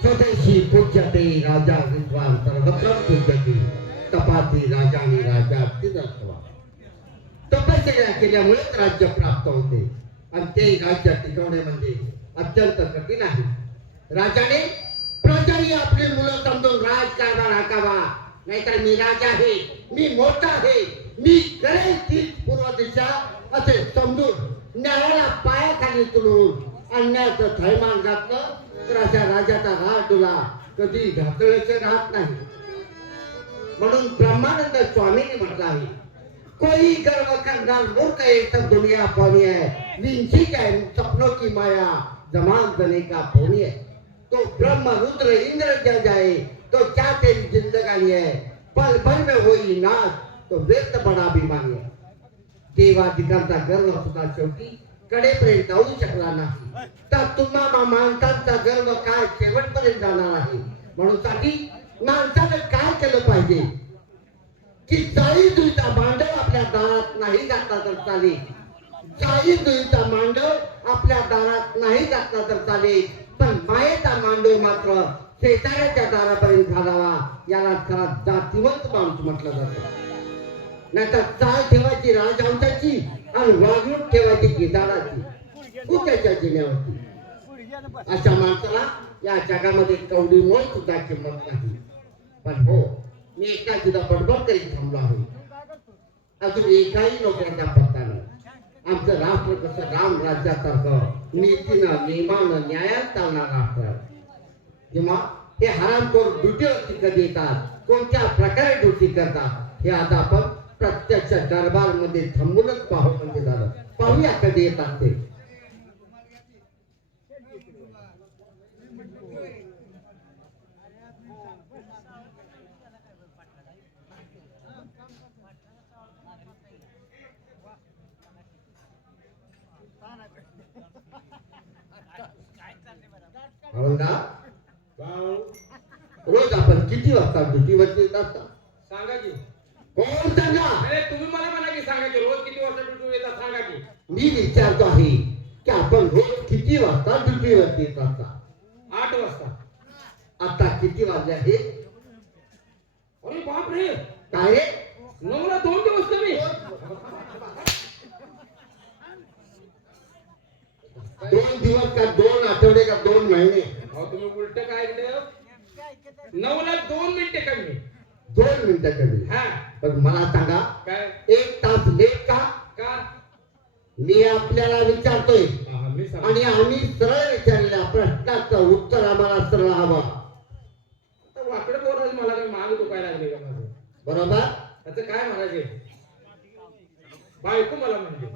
स्वदेशी पूज्यते राजा विद्वान सर्वत्र पूज्यते तपाती राजाने राजा तिरस्वा तपश्चर्या केल्यामुळेच राज्य प्राप्त होते आणि ते राज्य टिकवणे म्हणजे अत्यंत कठीण आहे. राजाने प्रजाही आपली मुलं समजून राजकारभार हाकावा, नाहीतर मी राजा आहे, मी मोठा आहे, मी करेल तीच पूर्व दिशा असे समजून न्यायाला पायाखाली तुडवून अन्यायाचं थैमान घातलं तर अशा राजाचा राज तुला कधी ढासळायचे राहत नाही. म्हणून ब्रह्मानंद स्वामींनी म्हटलं आहे, कोई गर्व करना मूर्ख है तब दुनिया पानी है, विंची जाए सपनों की माया जमान बने का पोनी है. तो ब्रह्म रुद्र इंद्र जल जाए तो क्या तेरी जिंदगानी है, पल भर में वही नाश तो व्यक्त बड़ा अभिमानी है. देवाधिकांचा गर्व सुद्धा शेवटी कडेपर्यंत जाऊ शकला नाही, तर तुम्हा माणसांचा गर्व काय शेवटपर्यंत जाणार आहे. म्हणून साठी माणसाने काय केलं पाहिजे की जाई दुईचा मांडव आपल्या दारात नाही घातला तर चालेल, जाई दुईचा मांडव आपल्या दारात नाही घातला तर चालेल, पण मायेचा मांडव मात्र शेजाऱ्याच्या दारापर्यंत घालावा. याला खरा जातीवंत माणूस म्हटलं जातं. नाहीतर चाल ठेवायची राजहंसाची आणि वागणूक ठेवायची गिधाडाची कुत्याच्या जिन्यावरती. अशा माणसाला या जगामध्ये कवडी मोल सुद्धा किंमत नाही. पण हो, मी एका सुद्धा बडबड करीत थांबलो आहे. अजून एकाही नोकऱ्याचा पत्ता नाही. आमचं राष्ट्र कसं राम राज्यासारखं नीतीनं नियमानं न्यायात चालणार राष्ट्र आहे. किंवा हे हरामखोर ड्युटीवरती कधी येतात, कोणत्या प्रकारे ड्युटी करतात हे आता आपण प्रत्यक्ष दरबार मध्ये थांबूनच पाहू म्हणजे झालं. पाहूया कधी येतात ते. रोज आपण किती वाजता ड्युटीवरती येतात सांगा की. कोण सांगा? अरे तुम्ही मला म्हणा की सांगा की रोज किती वाजता ड्युटी येतात सांगा की. मी विचारतो आहे की आपण रोज किती वाजता ड्युटीवरती येतात? 8 वाजता. आता किती वाजले आहे? अरे बाप रे, काय रे? 9 ला 2 दिवस कमी. 2 दिवस का 2 आठवडे का 2 महिने? अहो तुम्ही उलट काय केलं, 9 ला 2 मिनिटे कमी. 2 मिनिटं कमी. हा पण मला सांगा, काय 1 तास लेट का? का? मी आपल्याला विचारतोय मी सांग. आणि आम्ही सरळ विचारलेल्या प्रश्नाचं उत्तर आम्हाला सरळ हवं. आता वाकडं बोलायचं मला काय माग दुखायला लागले का माझं? बरोबर? त्याचं काय म्हणायचे? बायको मला म्हणते.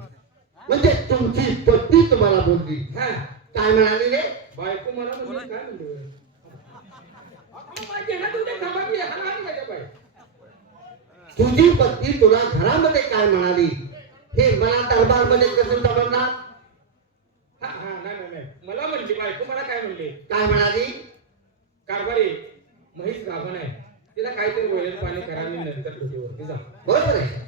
म्हणजे तुमची पत्नी तुम्हाला बोलली. हा काय म्हणाली रे? बायको मला म्हणजे काय म्हणते? माझ्या हात उद्या खमाची हात आणि माझ्या बाई. तुझी पत्नी तुला घरामध्ये काय म्हणाली हे मला दरबार मध्ये कसं समजणार? हा हा नाही नाही नाही, मला म्हणली बायको मला काय म्हणली? काय म्हणाली? कारभारी म्हैस गाभण आहे, तिला काहीतरी वैरण पाणी करा, मी नंतर ड्युटीवरती जा. बरोबर आहे.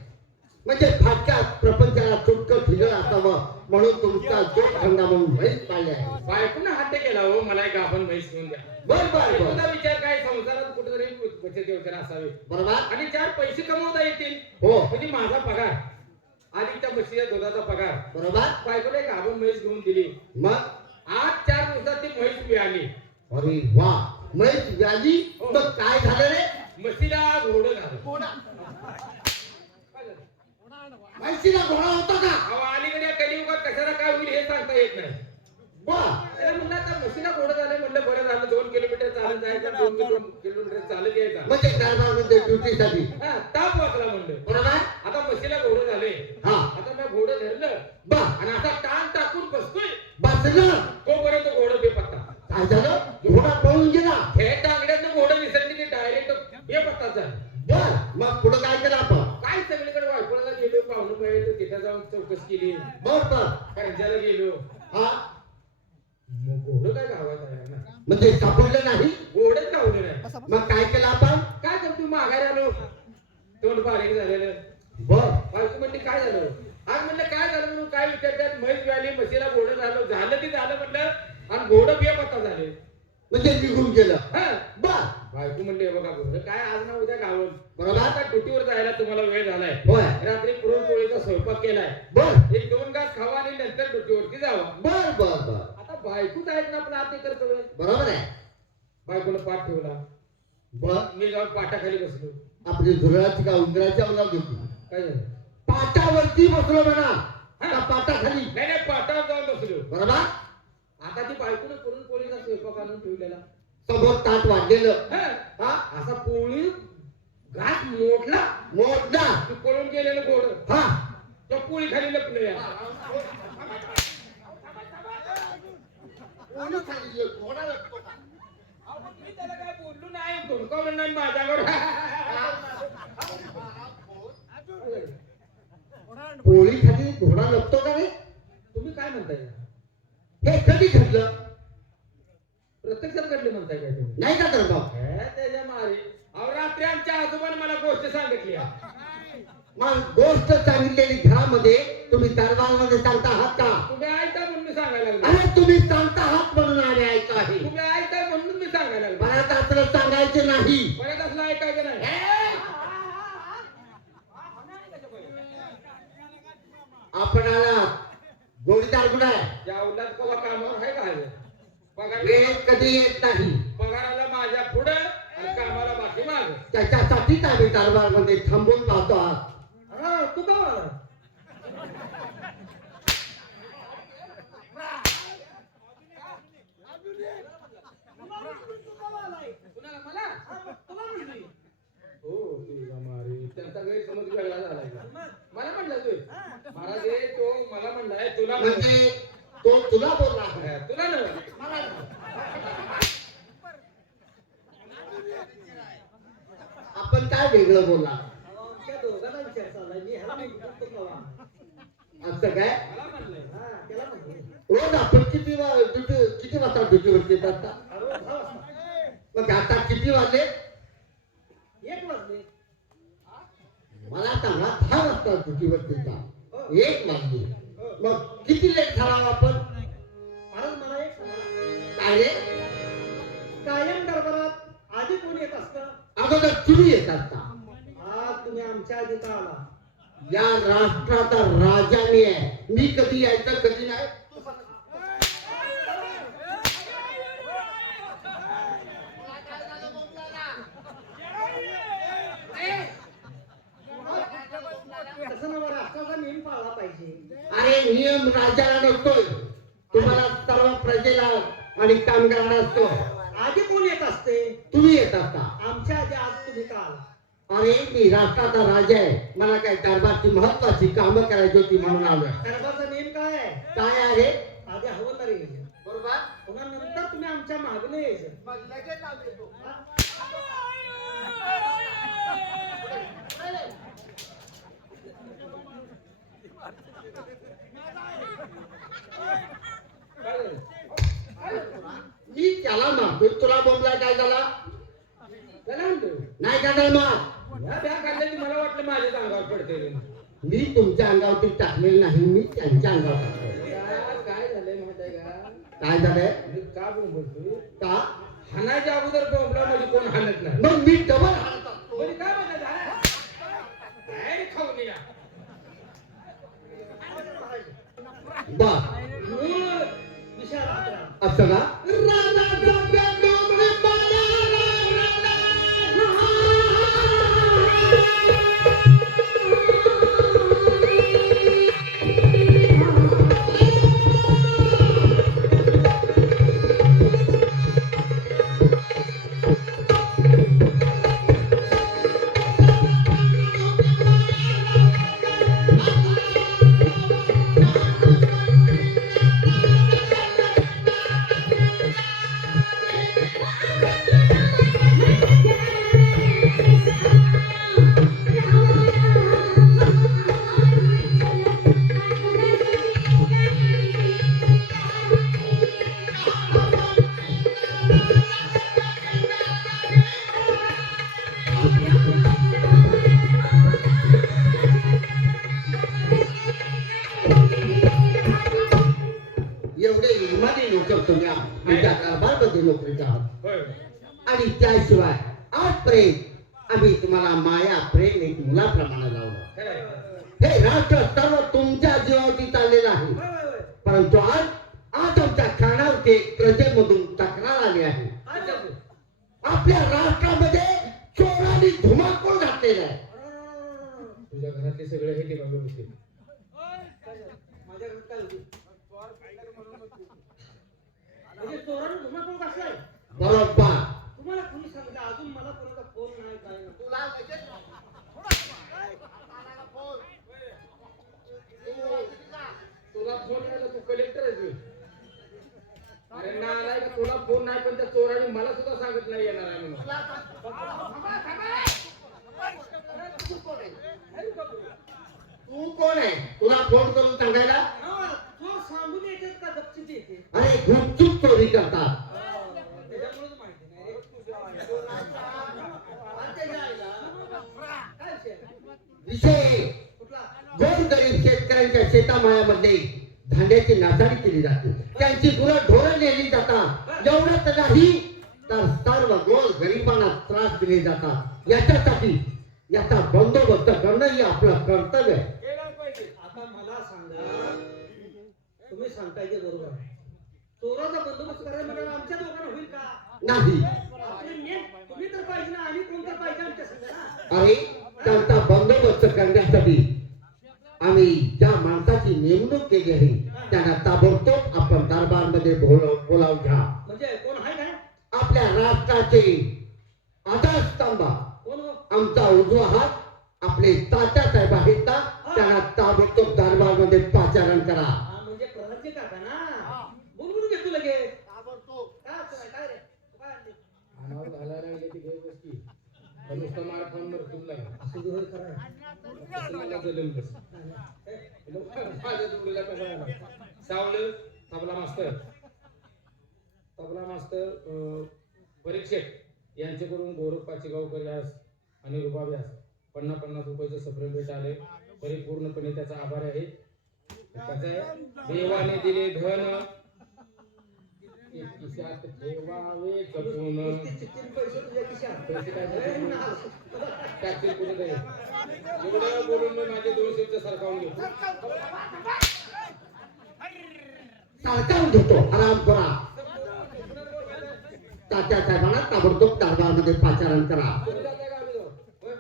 म्हणजे फाटक्यात प्रपंचाला तुटकं फिरत असावं म्हणून तुमचा जोड खंडा म्हणून म्हैस पाळले आहे. बायकोनं हत्या केला हो, मला एक गाभण म्हैस घेऊन द्या. बरोबर तुझा विचार काय, संसारात कुठेतरी बचत योजना असावी बरोबर आणि 4 पैसे कमवता येतील. हो म्हणजे माझा पगार आधी त्या म्हशीच्या दुधाचा पगार बरोबर. बायकोला एक गाभण म्हैस घेऊन दिली. मग आज 4 दिवसात ती म्हैस मिळाली. अरे वा, म्हैस व्याली. मग काय झालं रे? म्हशीला घोडं झालं. म्हैसीला घोडा होता का? अहो अलीकडे कलियुगात कशाला काय होईल हे सांगता येत नाही. वा त्याला म्हणलं आता म्हशीला घोडं झालं, म्हणलं बरं झालं 2 किलोमीटर चालत जायचं, 2 किलोमीटर चालत यायचं. म्हणजे दरबारमध्ये ड्युटीसाठी हा, ताप वाचला म्हणलं. बरोबर आता म्हशीला घोडं झाले, हा आता मी घोडं धरलं बा आणि आता टाण टाकून बसतोय, बसलं तोपर्यंत घोडं बेपत्ता. काय झालं घोडा पळून गेला हे टांगड्यातनं घोडं विसरली की डायरेक्ट बेपत्ता झाला. बर मग पुढे काय केलं आपण काय सगळीकडे वायफळाला गेलो, पाहुणं मिळालं, तिथे जाऊन चौकशी केली, बर बर करंजाला गेलो. हा मग घोडं काय गावात आहे ना, म्हणजे सापडलं नाही घोडच गावलं नाही. मग काय केलं आपण काय करतो, माघारी आलो, तोंड बारीक झालेलं. बर बायको म्हणते काय झालं, आज म्हणलं काय झालं म्हणून काय विचारतात, म्हैस व्याली, म्हशीला घोडं झालं, झालं ते झालं म्हणलं, आणि घोडं बेपत्ता झाले. म्हणजे निघून गेलं हा, बर बायको म्हणते बघा घोडं काय आज ना उद्या गावल, बरोबर आता ड्युटीवर जायला तुम्हाला वेळ झालाय, होय रात्री पुरणपोळीचा स्वयंपाक केलाय, बर 1-2 घास खावा आणि नंतर ड्युटीवरती जावा. बर बर बर आता बायकोच आहेत ना, आपण आते करतो. बरोबर आहे बायकोला पाठ ठेवला, बर मी जाऊन पाटाखाली बसलो. आपली धुराची का उंदराची अवलाद होती काय झालं, पाटावरती बसलो म्हणा का पाटाखाली नाही नाही, पाटावर जाऊन बसलो. बरोबर आता ती बायकोनं पुरणपोळीचा स्वयंपाक आणून ठेवलेला, समोर ताट वाढलेलं हा, हा असा पोळी घास मोडला, मोठा ते पळून गेलेलं घोडं हा त्या पोळी खाली लपलं. या मी त्याला काय बोललो नाही, धुडकावलं नाही माझ्यावर. पोळी खाली घोडा लपतो का रे तुम्ही काय म्हणताय, हे कधी घडलं प्रत्यक्षात घडले म्हणताय काय तुम्ही? नाही का तर मग हे त्याच्या मारे, अहो रात्री आमच्या आजोबाने मला गोष्ट सांगितली आहे. मग गोष्ट सांगितलेली घरामध्ये तुम्ही दरबारमध्ये सांगता आहात का तुम्ही ऐका म्हणून मी सांगायला लागलो, अरे तुम्ही सांगता आहात म्हणून आले ऐका आहे तुम्ही ऐका म्हणून मी सांगायला लागलो. मला तर सांगायचे नाही परत असलं ऐकायचं नाही. आपणाला गोडीदार गुण आहे त्या उलट कवा कामावर आहे का, पगार वेळ कधी येत नाही पगाराला माझ्या पुढं आणि कामाला बाकी माग. त्याच्यासाठीच आम्ही दरबारमध्ये थांबून पाहतो आहात हा, तू का आला? कुणाला, मला? तुला म्हणली. हो, तुझा मारे, त्यांचा गैरसमज वेगळा झालाय का? मला म्हणला तू, महाराज हे तो मला म्हणलाय, तुला म्हणलाय. म्हणजे तो तुला बोलला आहे. हा, तुला नव्हे. मला नाही. आपण काय वेगळं बोलला त्या दोघांना विचार चाललाय, मी ह्याला नाही बोलतो कवा. असं काय मला म्हणलंय. हा, त्याला म्हणतोय. रोज आपण किती वाजता ड्युटीवरती येतात आता? रोज 10 वाजता. मग आता किती वाजले 1 वाजले. मला सांगा 10 वाजता ड्युटीवरती येतात 1 वाजले मग किती लेट झाला आपण महाराज मला एक सांगा, काय रे कायम दरबारात आधी कोण येत असतं? अगोदर तुम्ही येत असता आज तुम्ही आमच्या आधी का आला? या राष्ट्राचा राजा मी आहे मी कधी यायचं कधी नाही तसं नव्हे, राष्ट्राचा नियम पाळला पाहिजे. अरे नियम राजाला नसतोय तुम्हाला सर्व प्रजेला आणि कामगारांना असतो आधी कोण येत असते? तुम्ही येत असता आमच्या आधी आज तुम्ही का आला? अरे मी राष्ट्राचा राजा आहे मला काय दरबारची महत्वाची कामं करायची होती म्हणून आलो दरबारचा नियम काय आहे? काय आहे आधी हवलदार यायचं, बरोबर पुन्हा नंतर तुम्ही आमच्या मागणे यायचं. काय झालं? मी त्याला मारतोय तुला बोंबला काय झाला त्याला म्हणतो, नाही का तर मार या बॅग काढल्याची मला वाटलं माझ्याच अंगावर पडते. मी तुमच्या अंगावरती टाकलेलं नाही मी त्यांच्या अंगावर टाकतोय काय झालंय माहित आहे का, काय झालंय मी का बोलतोय, का हाणाच्या अगोदर बोंबला म्हणजे कोण हाणत नाही. मग मी डबल हाणत असतो म्हणजे काय म्हणत आहे, खाऊन या. बस मूळ विषय राहतो. असं का मध्ये नोकरीत आहात होय आणि त्याशिवाय आजपर्यंत आम्ही तुम्हाला माया प्रेम एक मुलाप्रमाणे लावलं. खरं आहे. हे राष्ट्र सर्व तुमच्या जीवावरती चाललेलं आहे. परंतु आज आज आमच्या कानावरती प्रजेमधून तक्रार आली आहे. काय बोलतो? आपल्या राष्ट्रामध्ये चोरांनी धुमाकूळ घातलेला आहे. तुझ्या घरातले सगळे हे ते बाबा बसले. माझ्या घरात काय होती? म्हणजे चोरानं धुमाकूळ घातलाय. बरोबर. तुम्हाला कोणी सांगितलं? अजून मला कोणाचा फोन नाही, काय नाही. तुला फोन आला तू कलेक्टर आहे. अरे नाही तुला फोन नाही पण त्या चोराने मला सुद्धा सांगत नाही येणार आहे म्हणून. तू कोण आहे तुला फोन करून सांगायला? हा, चोर सांगून येतात का गपचित येते? अरे गुपचूप चोरी करतात. त्याच्यामुळेच माहिती नाही. आणि त्याच्या आईला काय विषय? विषय कुठला? गोरगरीब शेतकऱ्यांच्या शेतामाळ्यामध्ये धान्याची नासाडी केली जाते. त्यांची गुरं ढोरं नेली जातात. एवढंच नाही तर सर्व गोर गरिबांना त्रास दिले जातात. याच्यासाठी याचा बंदोबस्त करणं हे आपलं कर्तव्य आहे. आता मला सांगा, तुम्ही सांगताय ते बरोबर आहे. चोराचा बंदोबस्त करायला म्हणजे आमच्या दोघांना होईल का? नाही. आपले नेम तुम्ही तर पाहिजे ना, आम्ही कोण तर पाहिजे आमच्या संग ना. अरे त्यांचा बंदोबस्त करण्यासाठी आम्ही ज्या माणसाची नेमणूक केली आहे त्यांना ताबडतोब आपण दरबारमध्ये बोलावून घ्या. म्हणजे कोण आहे काय? आपल्या राष्ट्राचे आधारस्तंभ कोण हो? आमचा उजवा हात आपले तात्यासाहेब आहेत ना, त्यांना ताबडतोब दरबारमध्ये पाचारण करा. हा, म्हणजे प्रधानचे काका ना. बोलवून घेतो लगेच. काय असं आहे? काय रे? काय आणले? अनावर घालायला लागले ती गैर बसकी. पण नुसतं मार खाऊन मरतूच लागला. असं जो होय खरं आहे. असं मला जलम कसं. माझ्या जोडीला कसा आला? सावलं तबला मास्तर परीक्षक यांच्याकडून गोरख पाचेगावकर व्यास आणि रुबा व्यास 50-50 रुपयाचं सप्रेम भेट आले. परिपूर्णपणे त्याचा आभार आहे. कसं आहे देवाने दिले धन खिशात ठेवावे जपून. नुसती चिठ्ठी पैसे तुझ्या खिशात. पैसे काय ए, झाले? ना. टाकशील कुठे काही एवढं बोलून मी माझे 2 शब्द सरकावून घेतो. सरकावून घेतो हरामखोरा. तात्यासाहेबांना ताबडतोब दरबारमध्ये पाचारण करा. तुम्ही जाताय का आम्ही जाऊ? होय?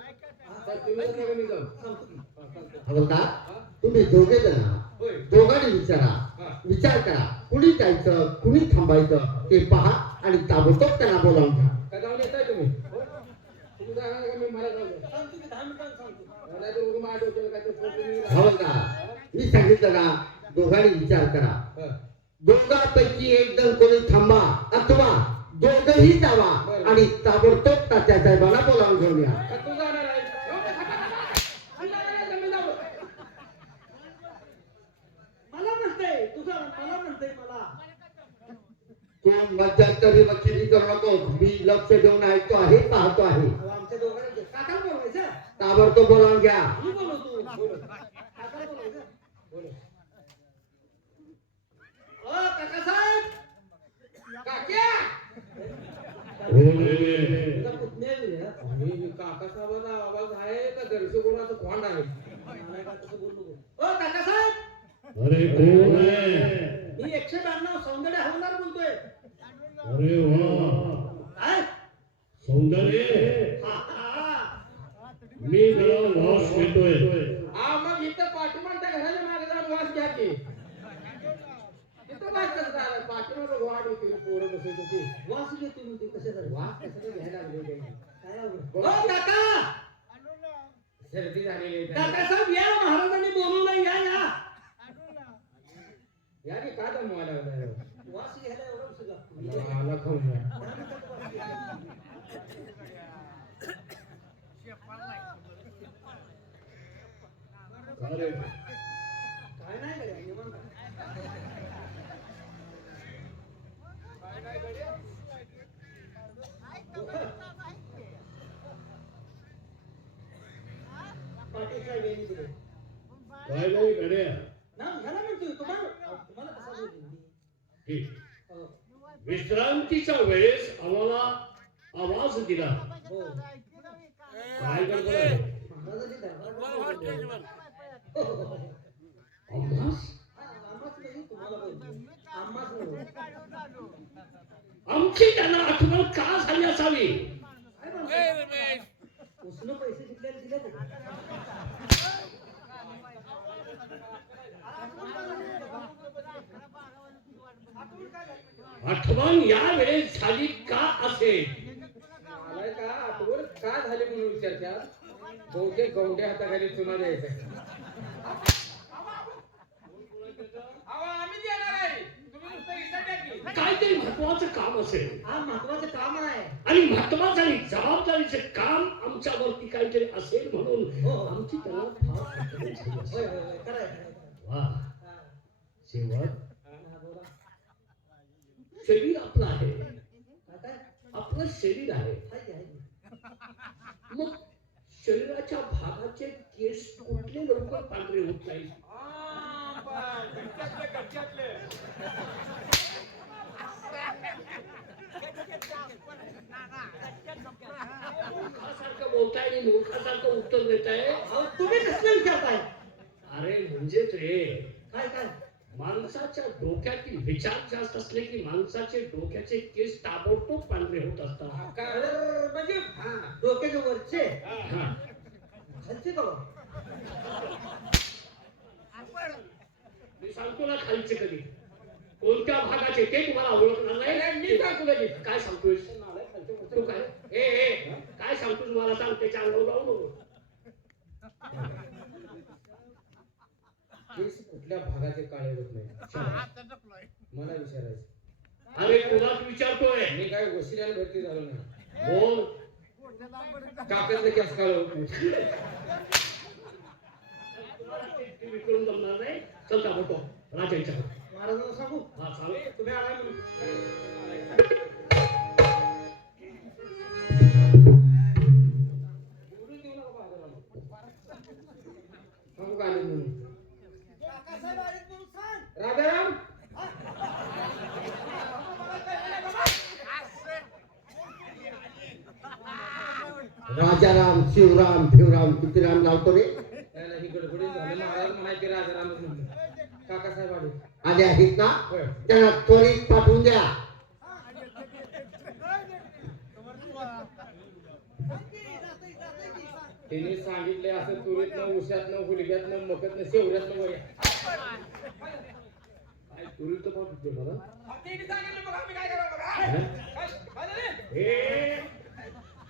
तुम्ही जाताय का मी जाऊ? सांगतो की. हवलदार तुम्ही दोघे जण आहात. होय. दोघांनी विचार करा कुणी जायचं कुणी थांबायचं ते पहा आणि ताबडतोब त्यांना बोलावून घ्या. का जाऊन येताय तुम्ही? होय? तुम्ही जाणार का मी मला जाऊ द्या. सांगतो की 10 मिनिटांनी सांगतो. नाही तर उगाच माझ्या डोक्याला काय तर तुम्ही हवलदार मी सांगितलं ना दोघांनी विचार करा. हं. दोघांपैकी एक जण कोणी थांबा अथवा दोघंही जावा आणि ताबडतोब तात्यासाहेबांना बोलावून घेऊन या. का तू जाणार आहे? हो, मी जाणार आहे, तुम्ही जाऊ. मला म्हणतंय तुझा मला म्हणतंय मला. कोण मध्यंतरी वकिली करू नको. मी लक्ष देऊन ऐकतो आहे पाहतो आहे. अहो, आमच्या दोघांना काका बोलवायचं. ताबडतोब बोलावून घ्या. मी बोलवतो. काका बोलवायचं. बोलो. ओ काका साहेब. काक्या! तुझा पुतण्या आहे रे, हा? आणि काकासाहेबांचा आवाज आहे का दर्शकोनाचं खोंड आहे? मला काय तसं बोलू नको. ओ काका साहेब. अरे कोण आहे? मी 192 सौंदर्य हवलदार बोलतोय. अरे वा काय? सौंदर्य हा, हा. मी जरा वास घेतोय. हा मग इथं पाठीमागच्या घराच्या मागे जाऊन वास घ्या की. तिथं वास कसं झाला? पाठीमागं वाढ होती रे, पोरं बसत होती. वास घेतो मी ते कशासाठी? वास कसं काय घ्यायला लागले काही? काय अवघड? ओ काका. सर्दी झालेली आहे त्यांना. काका साहेब या, महाराजांनी बोलवलं. या. याने का दमवायला लागलाय? वास घ्यायला एवढा उशीर लागतो. मला खाऊन या. अरे काय नाही गड्या, निवांत. पाटील साहेब यांनी दिले. काय नाही गड्या. ना ह्याला म्हणतोय तुम्हाला कसा बोलतो? ठीक. विश्रांतीच्या वेळेस आम्हाला आवाज दिला. हो काय गडबड आहे? महाराजांनी दरबार आम्हास आम्हाच म्हणजे तुम्हाला बोलतो आम्हाच म्हणून आमची त्यांना आठवण का झाली असावी? उसनं पैसे घेतलेले दिले ते. आठवण या वेळेस झाली का असेल? आलाय का आठवण का झाली म्हणून विचारतात. बहुतेक गौंड्या हाताखाली चुना द्यायचा. काहीतरी महत्वाचं काम असेल हा महत्वाचं काम आहे. आणि महत्वाचं आणि जबाबदारीचे काम आमच्यावरती काहीतरी असेल म्हणून हो. आमची त्याला फार आठवण झाली होय असेल. होय होय खरंय. वा हा. सेवक, हा, बोला. शरीर आपलं आहे, काय आपलं शरीर आहे. हाय की, हाय की. मग शरीराच्या भागाचे केस कुठले लवकर पांढरे होत नाही? मूर्खासारखं बोलताय आणि मूर्खासारखं उत्तर देताय. अहो, तुम्ही कसलं विचारताय? अरे म्हणजेच रे, काय काय माणसाच्या डोक्यातील विचार जास्त असले की माणसाचे डोक्याचे केस ताबडतोब पांढरे होत असतात. म्हणजे डोक्याचे वरचे हा. खालचे का बा? मी सांगतो ना खालचे कधी कोणत्या भागाचे ते तुम्हाला ओळखणार नाही. मी सांगतो लगेच. काय सांगतोय तू? काय काय सांगतोस मला सांग. त्याच्या अंगावर जाऊ नको. केस कुठल्या भागाचे काळे होत नाही मला विचारायचं. अरे तुलाच विचारतोय. मी काय वशिल्याला भरती झालो नाही. बोल. काकातले केस काळे होत नाही. विक्रम जमणार नाही. चल का बोलतो राजांच्या महाराजांना सांगू हा सांग. तुम्ही आलाय म्हणून. बोलून देऊ नका महाराजांना. सांगू का आले म्हणून. राजाराम राजाराम शिवराम फिवराम किती राम लावतो रे. त्याला ही गडबडी झाली. महाराज म्हणायचे राजारामच म्हणले. काकासाहेब आले. आले आहेत ना, होय. त्यांना त्वरित पाठवून द्या. त्यांनी सांगितले असं तुरीतनं उशातनं हुलग्यातनं मकतनं शेवऱ्यातनं वया. काय तुरीत तर पाठवतो मला.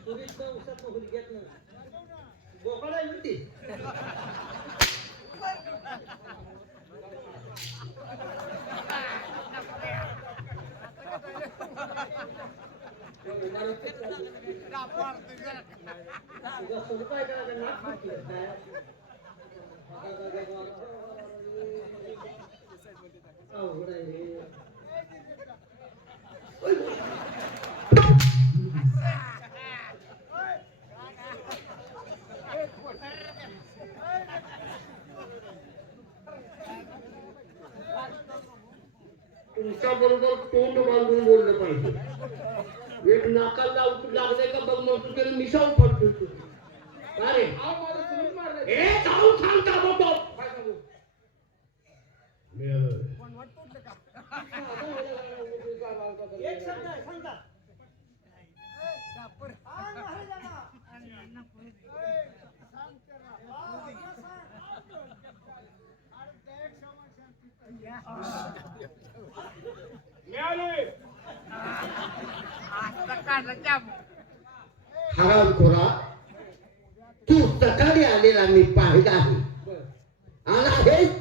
तुरीतनं, उसातनं, हुलग्यातनं. बोकाड आहे म्हणते. तुझा स्वरूप आहे का? नाक फुटलं. काय? अवघड आहे रे. तुमच्या बरोबर तोंड बांधून बोललं पाहिजे. एक नाकाला लागले का बघ मग तुझ्या मिसाव पडतो तू. अरे अहो, मला तुम्हीच मारलं. हे जाऊ थांबता बोलतो. काय सांगू? मी आलोय. एक शब्द आहे, सांगा. हरामखोरा, तू सकाळी आलेला मी पाहिला आहे. बरं. आला आहेस